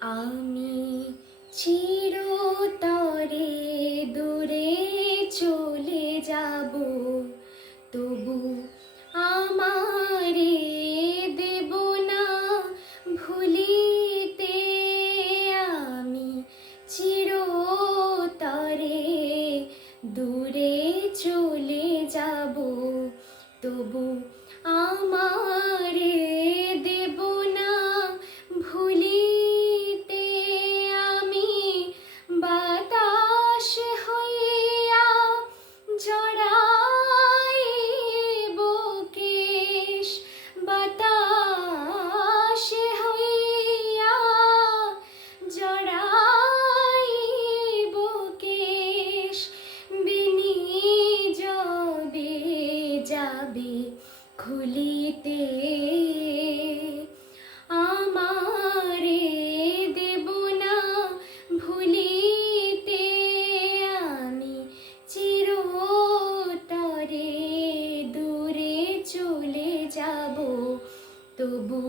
আমি চিরতরে দূরে চলে যাব, তবু আমারে দেব না ভুলিতে। আমি চিরতরে দূরে চলে যাব, তবু আমারে দেব না ভুলিতে। আমি বাতাস হইয়া জড়াইব কেশ, বাতাস হইয়া জড়াইব কেশ। বিনি যবে যাবে খুলিতে, আমারে দেব না ভুলিতে। আমি চিরতরে দূরে চলে যাব, তবু